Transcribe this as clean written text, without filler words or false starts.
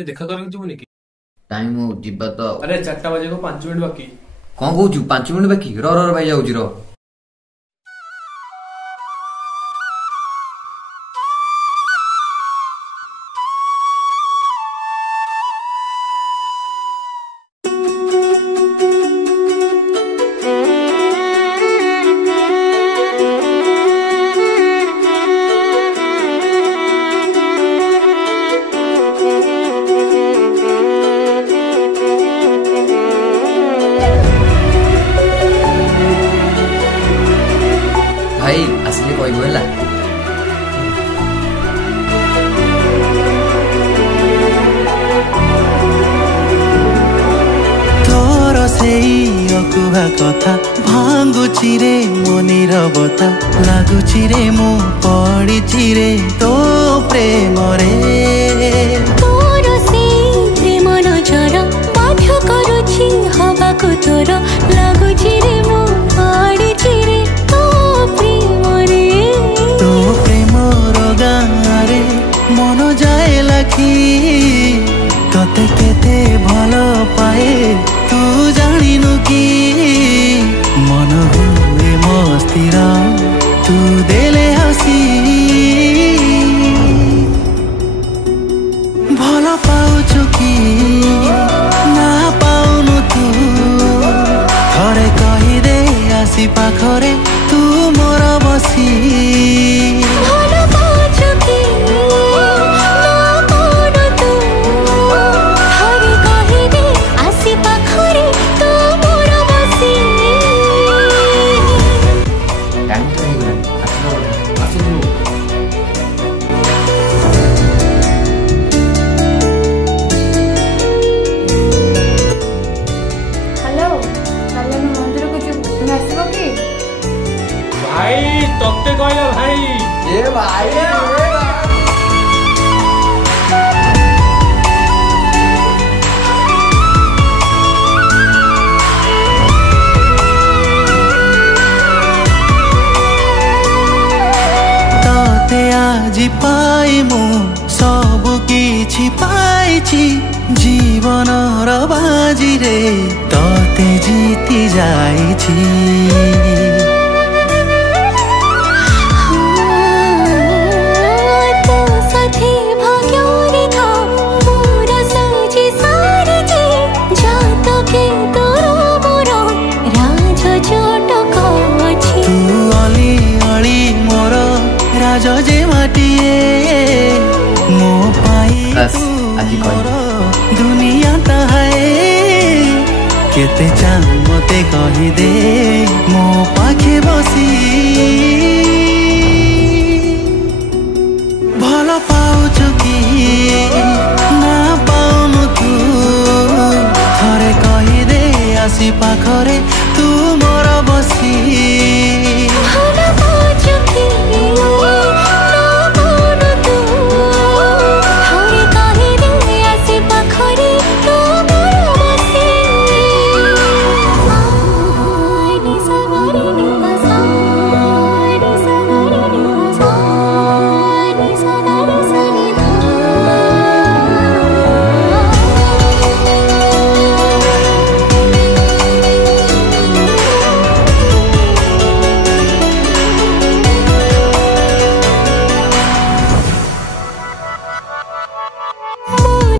आज देखा करके जीवनी कि टाइम हो जिबा तो। अरे 4टा बजे को 5 मिनिट बाकी। कौन कहू 5 मिनिट बाकी रो भाई जाऊँ रो। भाई असली कोई बोला तोर सेई अकुहा कथा भांगुची रे मनिर बता लागुची रे मु पड़िची रे तो प्रेम रे तोर सेई प्रेम नजर बाध्य करुची हवाको तोर लागुची रे मु पड़िची रे तो प्रेम रे तो प्रेम गाँरे मन जाए लाखी तते केते भल पाए तू जानिनु कि मन हुए मस्तिर तू देले हसी भल पाउछु कि ना पाउनु तू थरे कहिदे आसी पाखरे तू मोर बसी भल पाउछु कि ना पाउनु तू थरे कहिदे आसी पाखरे तू मोर बसी। टाइम तो ହେଇଗଲାଣି ଆସିବୁ। हेलो काले हम मंदिर को ଯିବୁ ତୁମେ ଆସିବ କି? भाई तोते कहला भाई ए भाई तते आजी पाई मु सबु किछि पाइछि जीवन र बाजी रे तते जीति जाइछि तो साथी भाग्य रेखा पूरा सजी सारिछि जात के तोर मोर राज जटक अछि तू अली अली मोर राज जे माटिए मो पाई बस, तू आजी मोर कहिदे। दुनिया ताहाए केते चाह मते कहि दे मो पाखे बसी भल पाउछु कि